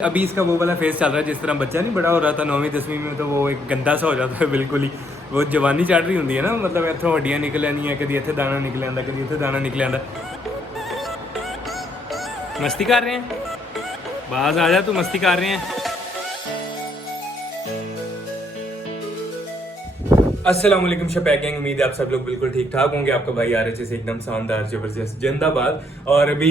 अभी इसका वो वाला फेस चल रहा है जिस तरह बच्चा नहीं बड़ा हो रहा था 9वीं 10वीं में, तो वो एक गंदा सा हो जाता है बिल्कुल ही। वो जवानी चढ़ रही होंगी है ना, मतलब इतों हड्डियां निकल आनी है, कभी इतने दाना निकल आता, कभी इतने दाना निकल आता। मस्ती कर रहे हैं, बाज आ जा, तू मस्ती कर रहे हैं। अस्सलाम वालेकुम शपैक गैंग, उम्मीद है आप सब लोग बिल्कुल ठीक ठाक होंगे। आपका भाई आरएच से एकदम शानदार जबरदस्त जिंदाबाद। और अभी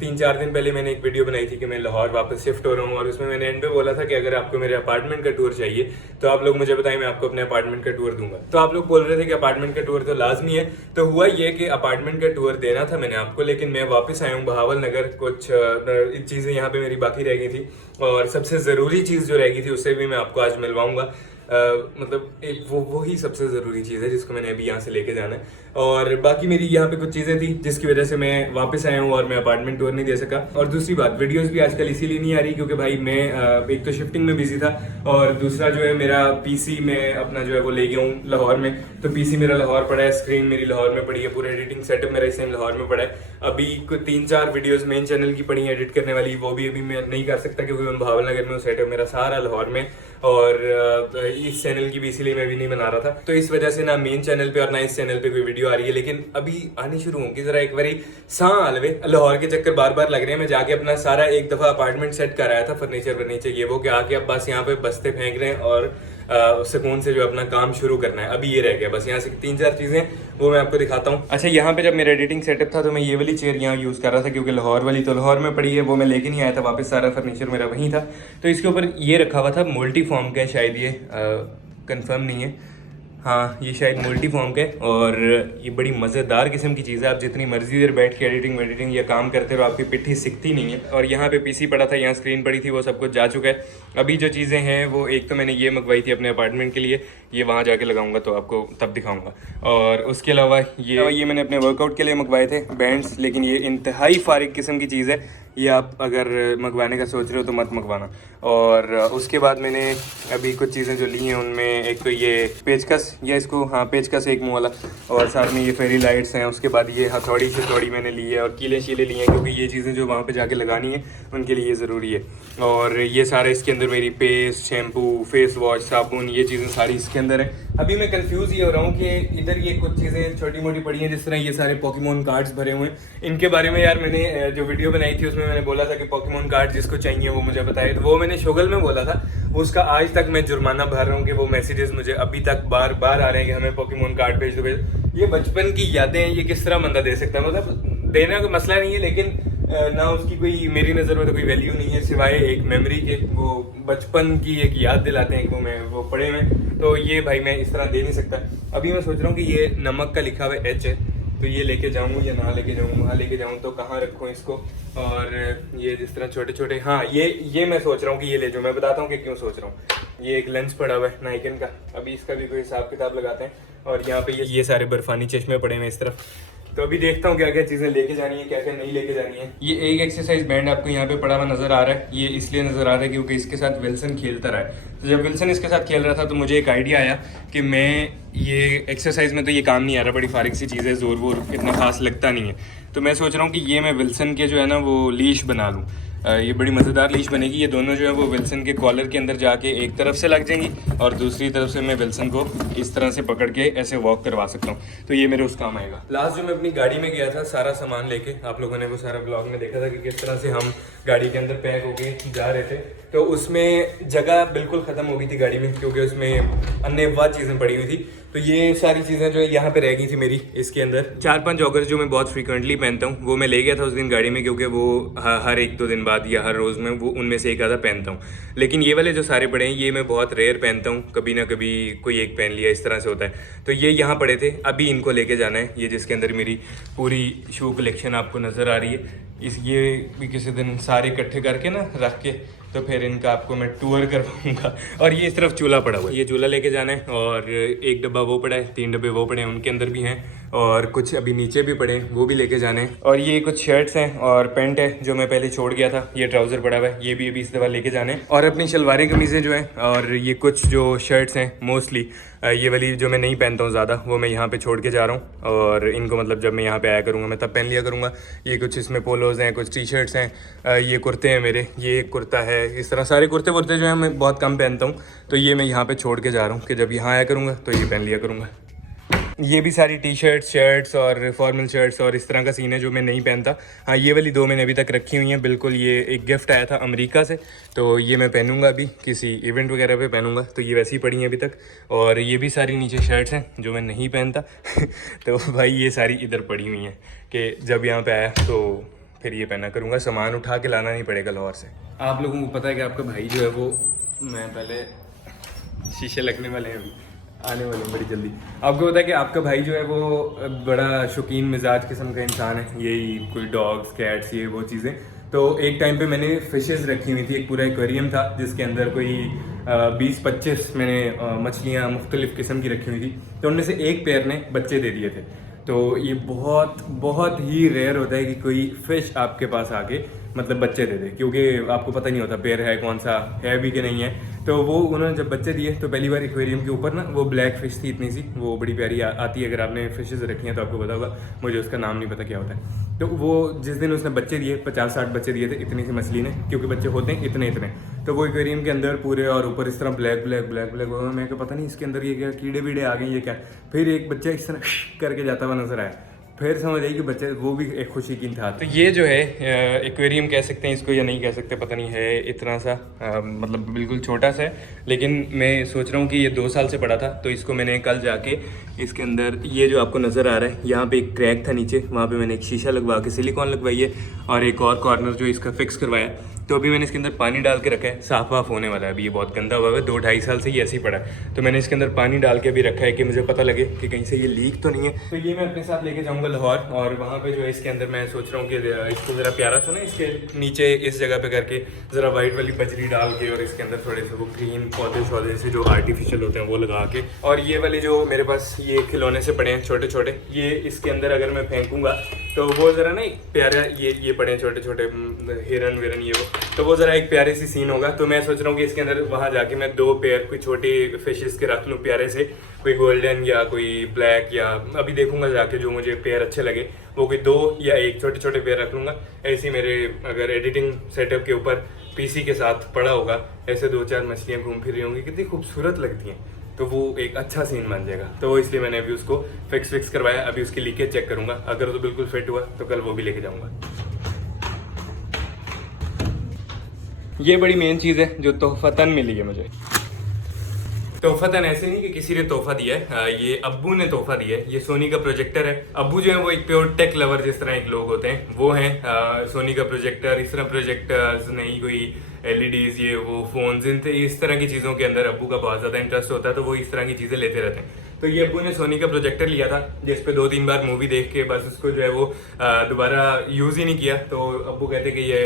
3-4 दिन पहले मैंने एक वीडियो बनाई थी कि मैं लाहौर वापस शिफ्ट हो रहा हूँ, और उसमें मैंने एंड पे बोला था कि अगर आपको मेरे अपार्टमेंट का टूर चाहिए तो आप लोग मुझे बताएं, मैं आपको अपने अपार्टमेंट का टूर दूंगा। तो आप लोग बोल रहे थे कि अपार्टमेंट का टूर तो लाजमी है। तो हुआ ये कि अपार्टमेंट का टूर देना था मैंने आपको, लेकिन मैं वापस आया हूँ बहावल नगर। कुछ चीज़ें यहाँ पे मेरी बाकी रह गई थी, और सबसे ज़रूरी चीज़ जो रह गई थी उससे भी मैं आपको आज मिलवाऊंगा। मतलब एक वही सबसे ज़रूरी चीज़ है जिसको मैंने अभी यहाँ से लेके जाना है। और बाकी मेरी यहाँ पे कुछ चीज़ें थी जिसकी वजह से मैं वापस आया हूँ और मैं अपार्टमेंट टूर नहीं दे सका। और दूसरी बात, वीडियोस भी आजकल इसीलिए नहीं आ रही क्योंकि भाई मैं एक तो शिफ्टिंग में बिजी था, और दूसरा जो है मेरा पीसी मैं अपना जो है वो ले गया हूँ लाहौर में। तो पीसी मेरा लाहौर पड़ा है, स्क्रीन मेरी लाहौर में पड़ी है, पूरा एडिटिंग सेटअप मेरा इस टाइम लाहौर में पड़ा है। अभी कुछ 3-4 वीडियोस मेन चैनल की पड़ी है एडिट करने वाली, वो भी अभी मैं नहीं कर सकता क्योंकि मैं भावल नगर में हूँ, सेटअप मेरा सारा लाहौर में। और इस चैनल की भी इसीलिए मैं भी नहीं बना रहा था, तो इस वजह से ना मेन चैनल पे और ना इस चैनल पे कोई वीडियो आ रही है। लेकिन अभी आनी शुरू होंगी, जरा एक बारी अलवे लाहौर के चक्कर बार बार लग रहे हैं। मैं जाके अपना सारा एक दफा अपार्टमेंट सेट कराया था, फर्नीचर ये वो, कि आके अब बस यहाँ पे बस्ते फेंक रहे हैं और सुकून से जो अपना काम शुरू करना है। अभी ये रह गया बस, यहाँ से 3-4 चीजें वो मैं आपको दिखाता हूँ। अच्छा, यहाँ पे जब मेरा एडिटिंग सेटअप था तो मैं ये वाली चेयर यहाँ यूज कर रहा था क्योंकि लाहौर वाली तो लाहौर में पड़ी है, वो मैं लेके नहीं आया था वापस, सारा फर्नीचर मेरा वहीं था। तो इसके ऊपर ये रखा हुआ था, मल्टी फॉर्म का है शायद, ये कंफर्म नहीं है, हाँ ये शायद मल्टी फॉर्म का है। और ये बड़ी मज़ेदार किस्म की चीज़ है, आप जितनी मर्जी देर बैठ के एडिटिंग या काम करते रहो, आपकी पिट्ठी सीखती नहीं है। और यहाँ पे पीसी पड़ा था, यहाँ स्क्रीन पड़ी थी, वो सब कुछ जा चुका है। अभी जो चीज़ें हैं वो, एक तो मैंने ये मंगवाई थी अपने अपार्टमेंट के लिए, ये वहाँ जाके लगाऊंगा तो आपको तब दिखाऊंगा। और उसके अलावा ये मैंने अपने वर्कआउट के लिए मंगवाए थे बैंड्स, लेकिन ये इंतहाई फारिग किस्म की चीज़ है, ये आप अगर मंगवाने का सोच रहे हो तो मत मंगवाना। और उसके बाद मैंने अभी कुछ चीज़ें जो ली हैं उनमें एक तो ये पेचकस, या इसको हाँ पेचकस एक मुँह वाला, और साथ में ये फेरी लाइट्स हैं। उसके बाद ये हथौड़ी मैंने ली है, और कीले शीले लिए हैं क्योंकि ये चीज़ें जो वहाँ पे जाके लगानी है उनके लिए ये ज़रूरी है। और ये सारा इसके अंदर मेरी पेस्ट, शैम्पू, फेस वॉश, साबुन, ये चीज़ें सारी इसके अंदर है। अभी मैं कंफ्यूज ये हो रहा हूँ कि इधर ये कुछ चीज़ें छोटी मोटी पड़ी हैं, जिस तरह ये सारे पोकेमोन कार्ड्स भरे हुए हैं। इनके बारे में यार मैंने जो वीडियो बनाई थी उसमें मैंने बोला था कि पोकेमोन कार्ड जिसको चाहिए वो मुझे बताए, तो वो मैंने शुगल में बोला था। उसका आज तक मैं जुर्माना भर रहा हूँ कि वो मैसेजेस मुझे अभी तक बार बार आ रहे हैं कि हमें पोकेमोन कार्ड भेज दो। ये बचपन की यादें हैं, ये किस तरह बंदा दे सकता है? मतलब देना कोई मसला नहीं है, लेकिन ना उसकी कोई मेरी नज़र में तो कोई वैल्यू नहीं है सिवाय एक मेमोरी के। वो बचपन की एक याद दिलाते हैं कि वो पड़े हुए, तो ये भाई मैं इस तरह दे नहीं सकता। अभी मैं सोच रहा हूँ कि ये नमक का लिखा हुआ एच है, तो ये लेके जाऊँ या ना लेके जाऊँ, वहाँ लेके जाऊँ तो कहाँ रखूँ इसको। और ये जिस तरह छोटे छोटे, हाँ ये मैं सोच रहा हूँ कि ये ले जाऊँ। मैं बताता हूँ कि क्यों सोच रहा हूँ। ये एक लेंस पड़ा हुआ है नाइकन का, अभी इसका भी कोई हिसाब किताब लगाते हैं। और यहाँ पे ये सारे बर्फानी चश्मे पड़े हुए इस तरफ, तो अभी देखता हूँ क्या क्या चीज़ें लेके जानी है, क्या क्या नहीं लेके जानी है। ये एक एक्सरसाइज बैंड आपको यहाँ पे पड़ा हुआ नजर आ रहा है, ये इसलिए नजर आ रहा है क्योंकि इसके साथ विल्सन खेलता रहा है। तो जब विल्सन इसके साथ खेल रहा था तो मुझे एक आइडिया आया कि मैं ये एक्सरसाइज में तो ये काम नहीं आ रहा, बड़ी फारिग सी चीज़ है, जोर वोर इतना खास लगता नहीं है। तो मैं सोच रहा हूँ कि ये मैं विल्सन के जो है ना वो लीश बना लूँ। ये बड़ी मज़ेदार लीश बनेगी। ये दोनों जो है वो विल्सन के कॉलर के अंदर जाके एक तरफ से लग जाएंगी, और दूसरी तरफ से मैं विल्सन को इस तरह से पकड़ के ऐसे वॉक करवा सकता हूँ। तो ये मेरे उस काम आएगा। लास्ट जो मैं अपनी गाड़ी में गया था सारा सामान लेके, आप लोगों ने वो सारा ब्लॉग में देखा था कि किस तरह से हम गाड़ी के अंदर पैक होके जा रहे थे। तो उसमें जगह बिल्कुल ख़त्म हो गई थी गाड़ी में क्योंकि उसमें अन्य चीज़ें पड़ी हुई थी। तो ये सारी चीज़ें जो है यहाँ पे रह गई थी मेरी इसके अंदर। 4-5 जॉगर्स जो मैं बहुत फ्रीक्वेंटली पहनता हूँ वो मैं ले गया था उस दिन गाड़ी में, क्योंकि वो हर 1-2 दिन बाद या हर रोज़ में वो उनमें से एक आधा पहनता हूँ। लेकिन ये वाले जो सारे पड़े हैं ये मैं बहुत रेयर पहनता हूँ, कभी ना कभी कोई एक पहन लिया, इस तरह से होता है। तो ये यहाँ पड़े थे, अभी इनको लेके जाना है। ये जिसके अंदर मेरी पूरी शू कलेक्शन आपको नज़र आ रही है, ये भी किसी दिन सारे इकट्ठे करके ना रख के तो फिर इनका आपको मैं टूर करवाऊंगा। और ये इस तरफ चूल्हा पड़ा हुआ है, ये चूल्हा लेके जाना है। और एक डब्बा वो पड़ा है, 3 डब्बे वो पड़े हैं, उनके अंदर भी हैं। और कुछ अभी नीचे भी पड़े हैं, वो भी लेके जाने हैं। और ये कुछ शर्ट्स हैं और पैंट है जो मैं पहले छोड़ गया था, ये ट्राउज़र पड़ा हुआ है, ये भी अभी इस दफ़ा लेके जाने हैं। और अपनी शलवारें कमीज़ें जो हैं और ये कुछ जो शर्ट्स हैं मोस्टली ये वाली जो मैं नहीं पहनता हूँ ज़्यादा, वो मैं यहाँ पे छोड़ के जा रहा हूँ। और इनको मतलब जब मैं यहाँ पे आया करूँगा मैं तब पहन लिया करूँगा। ये कुछ इसमें पोलोज़ हैं, कुछ टी शर्ट्स हैं, ये कुर्ते हैं मेरे, ये एक कुर्ता है। इस तरह सारे कुर्ते वुर्ते जो हैं मैं बहुत कम पहनता हूँ, तो ये मैं यहाँ पे छोड़ के जा रहा हूँ कि जब यहाँ आया करूँगा तो ये पहन लिया करूँगा। ये भी सारी टी शर्ट्स, शर्ट्स और फॉर्मल शर्ट्स और इस तरह का सीन है जो मैं नहीं पहनता। हाँ, ये वाली दो मैंने अभी तक रखी हुई हैं बिल्कुल। ये एक गिफ्ट आया था अमेरिका से, तो ये मैं पहनूंगा अभी किसी इवेंट वगैरह पे पहनूंगा, तो ये वैसी ही पड़ी हैं अभी तक। और ये भी सारी नीचे शर्ट्स हैं जो मैं नहीं पहनता तो भाई ये सारी इधर पड़ी हुई हैं कि जब यहाँ पर आया तो फिर ये पहना करूँगा, सामान उठा के लाना नहीं पड़ेगा लाहौर से। आप लोगों को पता है कि आपका भाई जो है वो, मैं पहले शीशे लगने वाले हैं, अभी आने वाले हैं बड़ी जल्दी। आपको पता है कि आपका भाई जो है वो बड़ा शौकीन मिजाज किस्म का इंसान है, यही कोई डॉग्स कैट्स ये वो चीज़ें। तो एक टाइम पे मैंने फिशेस रखी हुई थी, एक पूरा एक्वेरियम था जिसके अंदर कोई 20-25 मैंने मछलियाँ मुख्तलिफ़ किस्म की रखी हुई थी। तो उनमें से एक पेयर ने बच्चे दे दिए थे। तो ये बहुत बहुत ही रेयर होता है कि कोई फ़िश आपके पास आके मतलब बच्चे दे दे, क्योंकि आपको पता नहीं होता पेयर है कौन सा है भी कि नहीं है। तो वो उन्होंने जब बच्चे दिए तो पहली बार एक्वेरियम के ऊपर ना वो ब्लैक फ़िश थी इतनी सी, वो बड़ी प्यारी आती है, अगर आपने फ़िशेस रखी हैं तो आपको पता होगा, मुझे उसका नाम नहीं पता क्या होता है। तो वो जिस दिन उसने बच्चे दिए 50-60 बच्चे दिए थे इतनी सी मछली ने, क्योंकि बच्चे होते हैं इतने इतने। तो वो एक्वेरियम के अंदर पूरे और ऊपर इस तरह ब्लैक ब्लैक ब्लैक ब्लैक, मैं को पता नहीं इसके अंदर ये क्या कीड़े वीड़े आ गए ये क्या। फिर एक बच्चा इस तरह करके जाता हुआ नजर आया, फिर समझ आई कि बच्चे वो भी एक खुशी की था। तो ये जो है एक्वेरियम कह सकते हैं इसको या नहीं कह सकते पता नहीं, है इतना सा मतलब बिल्कुल छोटा सा है। लेकिन मैं सोच रहा हूँ कि ये 2 साल से पड़ा था, तो इसको मैंने कल जाके इसके अंदर ये जो आपको नज़र आ रहा है यहाँ पे एक क्रैक था नीचे, वहाँ पे मैंने एक शीशा लगवा के सिलिकॉन लगवाई है और एक और कॉर्नर जो इसका फिक्स करवाया। तो अभी मैंने इसके अंदर पानी डाल के रखा है, साफ वाफ होने वाला है। अभी ये बहुत गंदा हुआ है, 2-2.5 साल से ये ऐसे ही पड़ा है। तो मैंने इसके अंदर पानी डाल के भी रखा है कि मुझे पता लगे कि कहीं से ये लीक तो नहीं है। तो ये मैं अपने साथ लेके जाऊँगा लाहौर, और वहाँ पे जो है इसके अंदर मैं सोच रहा हूँ कि इसको ज़रा प्यारा सा ना इसके नीचे इस जगह पे करके ज़रा वाइट वाली बजरी डाल के और इसके अंदर थोड़े से वो ग्रीन पौधे शौधे से जो आर्टिफिशियल होते हैं वो लगा के, और ये वाले जो मेरे पास ये खिलौने से पड़े हैं छोटे छोटे, ये इसके अंदर अगर मैं फेंकूँगा तो वो ज़रा ना एक प्यारा ये पड़े हैं छोटे छोटे हिरन विरन ये वो, तो वो ज़रा एक प्यारे सी सीन होगा। तो मैं सोच रहा हूँ कि इसके अंदर वहाँ जाके मैं 2 पेयर कोई छोटी फिशेस के रख लूँ प्यारे से, कोई गोल्डन या कोई ब्लैक, या अभी देखूंगा जाके जो मुझे पेयर अच्छे लगे वो कोई 2 या 1 छोटे छोटे पेयर रख लूँगा। ऐसे मेरे अगर एडिटिंग सेटअप के ऊपर पीसी के साथ पड़ा होगा, ऐसे 2-4 मछलियाँ घूम फिर रही होंगी, कितनी खूबसूरत लगती हैं, तो वो एक अच्छा सीन बन जाएगा। तो इसलिए मैंने अभी उसको फिक्स करवाया, अभी उसकी लीकेज चेक करूँगा, अगर तो बिल्कुल फिट हुआ तो कल वो भी लेके जाऊँगा। ये बड़ी मेन चीज़ है जो तोहफतन मिली है मुझे। तोहफतन ऐसे नहीं कि किसी ने तोहफा दिया है, ये अब्बू ने तोहफा दिया है। ये सोनी का प्रोजेक्टर है। अब्बू जो है वो एक प्योर टेक लवर जिस तरह एक लोग होते हैं वो हैं। सोनी का प्रोजेक्टर, इस तरह प्रोजेक्टर्स नहीं, कोई एलईडीज ये वो फोन्स, इस तरह की चीज़ों के अंदर अब्बू का बहुत ज़्यादा इंटरेस्ट होता है, तो वो इस तरह की चीज़ें लेते रहते हैं। तो ये अब्बू ने सोनी का प्रोजेक्टर लिया था जिस पे 2-3 बार मूवी देख के बस उसको जो है वो दोबारा यूज़ ही नहीं किया। तो अब्बू कहते कि ये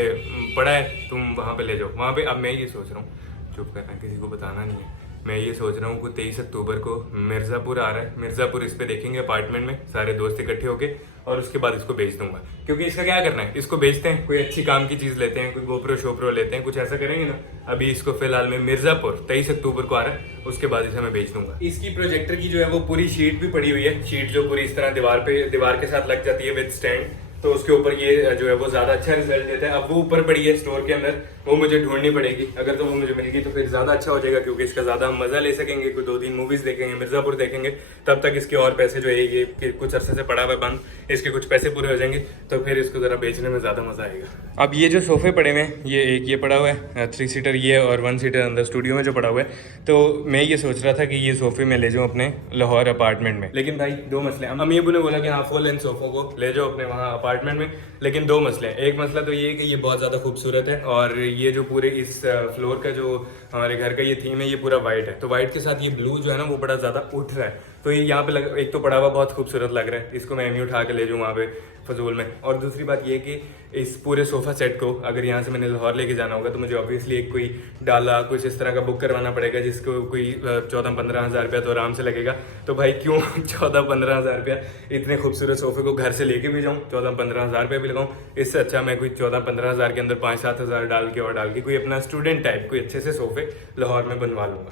पड़ा है, तुम वहाँ पे ले जाओ। वहाँ पे अब मैं ये सोच रहा हूँ, चुप करना, किसी को बताना नहीं है, मैं ये सोच रहा हूँ कि 23 अक्टूबर को मिर्ज़ापुर आ रहा है, मिर्ज़ापुर इस पे देखेंगे अपार्टमेंट में सारे दोस्त इकट्ठे होके, और उसके बाद इसको बेच दूंगा। क्योंकि इसका क्या करना है, इसको बेचते हैं, कोई अच्छी काम की चीज़ लेते हैं, कोई गोप्रो शोप्रो लेते हैं, कुछ ऐसा करेंगे ना। अभी इसको फिलहाल में मिर्ज़ापुर 23 अक्टूबर को आ रहा है, उसके बाद इसे मैं बेच दूंगा। इसकी प्रोजेक्टर की जो है वो पूरी शीट भी पड़ी हुई है, शीट जो पूरी इस तरह दीवार के साथ लग जाती है विद स्टैंड, तो उसके ऊपर ये जो है वो ज़्यादा अच्छा रिजल्ट देता है। अब वो ऊपर पड़ी है स्टोर के अंदर, वो मुझे ढूंढनी पड़ेगी। अगर तो वो मुझे मिल गई तो फिर ज़्यादा अच्छा हो जाएगा, क्योंकि इसका ज़्यादा हम मज़ा ले सकेंगे, कोई 2-3 मूवीज़ देखेंगे, मिर्ज़ापुर देखेंगे, तब तक इसके और पैसे जो है ये कुछ अरसे से पड़ा हुआ है बंद, इसके कुछ पैसे पूरे हो जाएंगे, तो फिर इसको ज़रा बेचने में ज़्यादा मज़ा आएगा। अब ये जो सोफ़े पड़े हुए हैं, ये एक ये पड़ा हुआ है 3 सीटर ये, और 1 सीटर अंदर स्टूडियो में जो पड़ा हुआ है। तो मैं ये सोच रहा था कि ये सोफ़े मैं ले जाऊँ अपने लाहौर अपार्टमेंट में, लेकिन भाई 2 मसले। अम्मी अब्बू ने बोला कि हाँ फुल लेंथ सोफ़ों को ले जाओ अपने वहाँ अपार्टमेंट में, लेकिन 2 मसले हैं। एक मसला तो ये है कि ये बहुत ज़्यादा खूबसूरत है, और ये जो पूरे इस फ्लोर का जो हमारे घर का ये थीम है ये पूरा वाइट है, तो वाइट के साथ ये ब्लू जो है ना वो बड़ा ज़्यादा उठ रहा है। तो ये यहाँ पे एक तो पड़ा हुआ बहुत खूबसूरत लग रहा है, इसको मैं एम उठा के ले जाऊँ वहाँ पे फजूल में। और दूसरी बात ये कि इस पूरे सोफ़ा सेट को अगर यहाँ से मैंने लाहौर लेके जाना होगा तो मुझे ऑब्वियसली एक कोई डाला कुछ इस तरह का बुक करवाना पड़ेगा, जिसको कोई 14-15 हज़ार रुपया तो आराम से लगेगा। तो भाई क्यों 14-15 हज़ार रुपया इतने खूबसूरत सोफ़े को घर से लेके भी जाऊँ, 14-15 हज़ार रुपया भी लगाऊँ, इससे अच्छा मैं कोई 14-15 हज़ार के अंदर 5-7 हज़ार डाल के कोई अपना स्टूडेंट टाइप कोई अच्छे से सोफ़े लाहौर में बनवा लूँगा।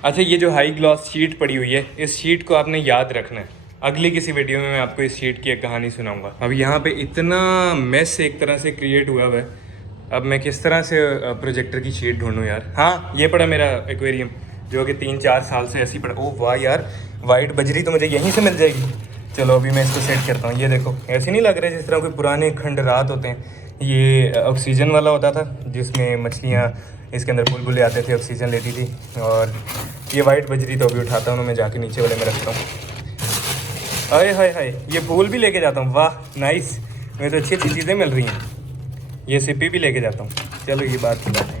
अच्छा, ये जो हाई ग्लॉस शीट पड़ी हुई है, इस शीट को आपने याद रखना है। अगली किसी वीडियो में मैं आपको इस शीट की एक कहानी सुनाऊंगा। अब यहाँ पे इतना मेस एक तरह से क्रिएट हुआ है, अब मैं किस तरह से प्रोजेक्टर की शीट ढूंढूं यार। हाँ, ये पड़ा मेरा एक्वेरियम जो कि 3-4 साल से ऐसी पड़ा। ओह वाह यार, वाइट बजरी तो मुझे यहीं से मिल जाएगी। चलो अभी मैं इसको सेट करता हूँ। ये देखो, ऐसे नहीं लग रहा है जिस तरह कोई पुराने खंडरात होते हैं। ये ऑक्सीजन वाला होता था जिसमें मछलियाँ इसके अंदर बुलबुलें आते थे, ऑक्सीजन लेती थी। और ये वाइट बजरी तो अभी उठाता हूँ, मैं जाके नीचे वाले में रखता हूँ। अरे हाय हाय, ये फूल भी लेके जाता हूँ। वाह नाइस, मुझे तो अच्छी अच्छी चीज़ें मिल रही हैं। ये सिप्पी भी लेके जाता हूँ। चलो ये बात की बात है।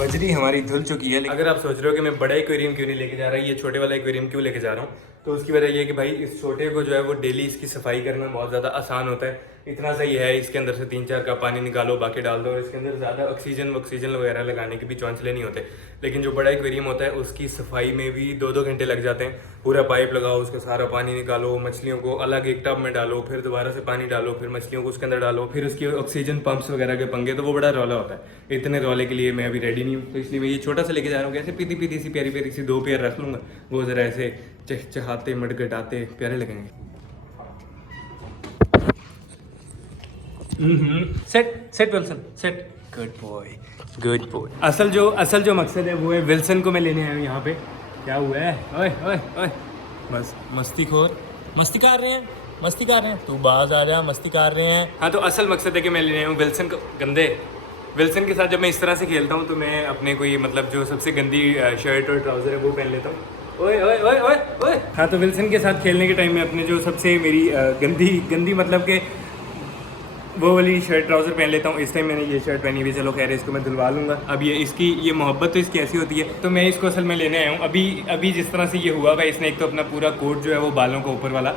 बजरी हमारी धुल चुकी है। अगर आप सोच रहे हो कि मैं बड़ा एक्वेरियम क्यों नहीं लेके जा रहा, ये छोटे वाला एक्वेरियम क्यों लेके जा रहा हूँ, तो उसकी वजह ये है कि भाई इस छोटे को जो है वो डेली इसकी सफाई करना बहुत ज़्यादा आसान होता है। इतना सा ही है, इसके अंदर से 3-4 कप पानी निकालो, बाकी डाल दो। और इसके अंदर ज़्यादा ऑक्सीजन वगैरह लगाने के भी चौंचले नहीं होते। लेकिन जो बड़ा एक्वेरियम होता है उसकी सफाई में भी 2-2 घंटे लग जाते हैं। पूरा पाइप लगाओ, उसका सारा पानी निकालो, मछलियों को अलग एक टब में डालो, फिर दोबारा से पानी डालो, फिर मछलियों को उसके अंदर डालो, फिर उसकी ऑक्सीजन पंप्स वगैरह के पंगे, तो वो बड़ा रौला होता है। इतने रौले के लिए मैं अभी रेडी नहीं हूँ, तो इसलिए मैं ये छोटा सा लेके जा रहा हूँ। कैसे पीती पीती सी प्यारी प्यारी सी 2 पेयर रख लूँगा, वो ज़रा ऐसे चहचहाते मटगटाते प्यारे लगेंगे। Set Wilson, set. Good boy. असल जो मकसद है वो है, विल्सन को मैं लेने आया हूँ यहाँ पे। क्या हुआ है? ओए ओए ओए, बस मस्ती कर रहे हैं। तू बाज आ जा, मस्ती कर रहे हैं। हाँ, तो असल मकसद है कि मैं लेने आया हूँ विल्सन को। गंदे विल्सन के साथ जब मैं इस तरह से खेलता हूँ तो मैं अपने कोई मतलब जो सबसे गंदी शर्ट और ट्राउज़र है वो पहन लेता हूँ। ओए ओए ओए ओए ओए। हाँ, तो विल्सन के साथ खेलने के टाइम में अपने जो सबसे मेरी गंदी मतलब के वो वाली शर्ट ट्राउज़र पहन लेता हूँ। इस टाइम मैंने ये शर्ट पहनी हुई, चलो खैर इसको मैं धुलवा लूँगा। अब ये मोहब्बत तो इसकी ऐसी होती है, तो मैं इसको असल में लेने आया हूँ। अभी जिस तरह से ये हुआ है, इसने एक तो अपना पूरा कोट जो है वो बालों को ऊपर वाला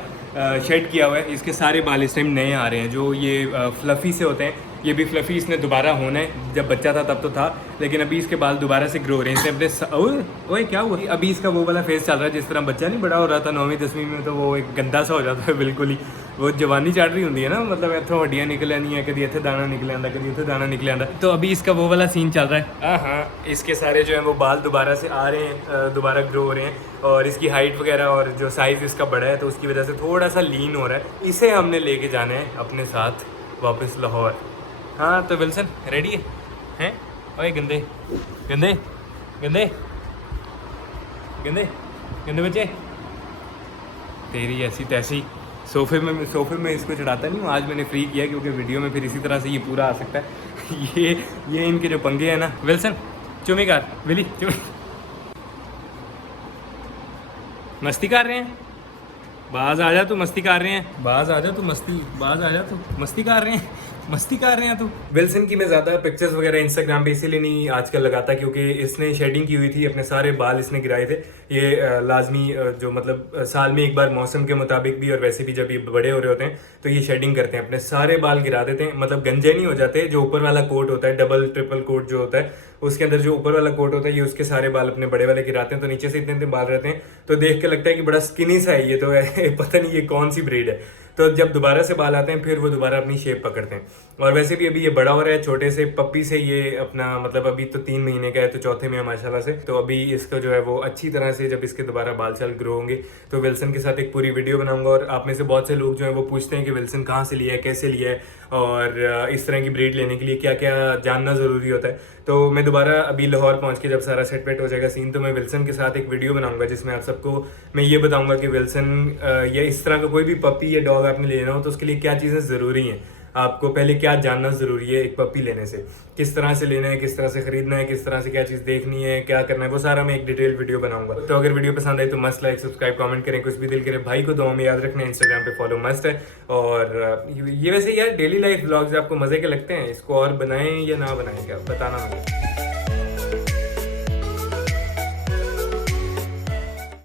शेड किया हुआ है। इसके सारे बाल इस टाइम नए आ रहे हैं, जो ये फ्लफ़ी से होते हैं। ये भी फ्लफ़ी इसने दोबारा होना है, जब बच्चा था तब तो था, लेकिन अभी इसके बाल दोबारा से ग्रो हो रहे हैं। इसने अपने ओए क्या हुआ, अभी इसका वो वाला फेस चल रहा है जिस तरह बच्चा नहीं बड़ा हो रहा था 9वीं-10वीं में, तो वो एक गंदा सा हो जाता है बिल्कुल ही। वो जवानी चढ़ रही होती है ना, मतलब इतों हड्डियाँ निकल आनी है, कभी इतने दाना निकल आंदा, कभी इतने दाना निकल आंदा। तो अभी इसका वो वाला सीन चल रहा है। हाँ, इसके सारे जो है वो बाल दोबारा से आ रहे हैं, दोबारा ग्रो हो रहे हैं। और इसकी हाइट वगैरह और जो साइज़ इसका बड़ा है, तो उसकी वजह से थोड़ा सा लीन हो रहा है। इसे हमने लेके जाना है अपने साथ वापस लाहौर। हाँ, तो विल्सन रेडी हैं? ओए गंदे गंदे गंदे गंदे गंदे बच्चे, तेरी ऐसी तैसी। सोफ़े में इसको चढ़ाता नहीं हूँ। आज मैंने फ्री किया क्योंकि वीडियो में फिर इसी तरह से ये पूरा आ सकता है। ये इनके जो पंगे हैं ना। विल्सन चुमी कर, विली चुमी। मस्ती कर रहे हैं, बाज आ जा तू, मस्ती कर रहे हैं, बाज आ जा तू, मस्ती कर रहे हैं तू। विल्सन की मैं ज़्यादा पिक्चर्स वगैरह इंस्टाग्राम पे इसीलिए नहीं आजकल लगाता क्योंकि इसने शेडिंग की हुई थी, अपने सारे बाल इसने गिराए थे। ये लाजमी जो मतलब साल में एक बार मौसम के मुताबिक भी और वैसे भी जब ये बड़े हो रहे होते हैं तो ये शेडिंग करते हैं, अपने सारे बाल गिरा देते हैं। मतलब गंजे नहीं हो जाते, जो ऊपर वाला कोट होता है, डबल ट्रिपल कोट जो होता है, उसके अंदर जो ऊपर वाला कोट होता है, ये उसके सारे बाल अपने बड़े वाले गिराते हैं, तो नीचे से इतने बाल रहते हैं। तो देख के लगता है कि बड़ा स्किनी सा है ये, तो पता नहीं ये कौन सी ब्रीड है। तो जब दोबारा से बाल आते हैं फिर वो दोबारा अपनी शेप पकड़ते हैं। और वैसे भी अभी ये बड़ा हो रहा है, छोटे से पप्पी से ये अपना मतलब अभी तो 3 महीने का है, तो चौथे में है माशाल्लाह से। तो अभी इसका जो है वो अच्छी तरह से जब इसके दोबारा बाल चाल ग्रो होंगे तो विल्सन के साथ एक पूरी वीडियो बनाऊंगा। और आप में से बहुत से लोग जो है वो पूछते हैं कि विल्सन कहाँ से लिया है, कैसे लिया है, और इस तरह की ब्रीड लेने के लिए क्या क्या जानना ज़रूरी होता है। तो मैं दोबारा अभी लाहौर पहुंच के जब सारा सेट वेट हो जाएगा सीन, तो मैं विल्सन के साथ एक वीडियो बनाऊंगा जिसमें आप सबको मैं ये बताऊंगा कि विल्सन या इस तरह का कोई भी पपी या डॉग आपने लेना हो तो उसके लिए क्या चीज़ें ज़रूरी हैं। आपको पहले क्या जानना ज़रूरी है एक पपी लेने से, किस तरह से लेना है, किस तरह से खरीदना है, किस तरह से क्या चीज़ देखनी है, क्या करना है, वो सारा मैं एक डिटेल वीडियो बनाऊंगा। तो अगर वीडियो पसंद आई तो मस्त लाइक सब्सक्राइब कमेंट करें, कुछ भी दिल करे भाई को दुआ में याद रखना, इंस्टाग्राम पे फॉलो मस्त है। और ये वैसे यार डेली लाइफ व्लॉग्स आपको मज़े के लगते हैं, इसको और बनाएं या ना बनाएं, क्या बताना मुझे।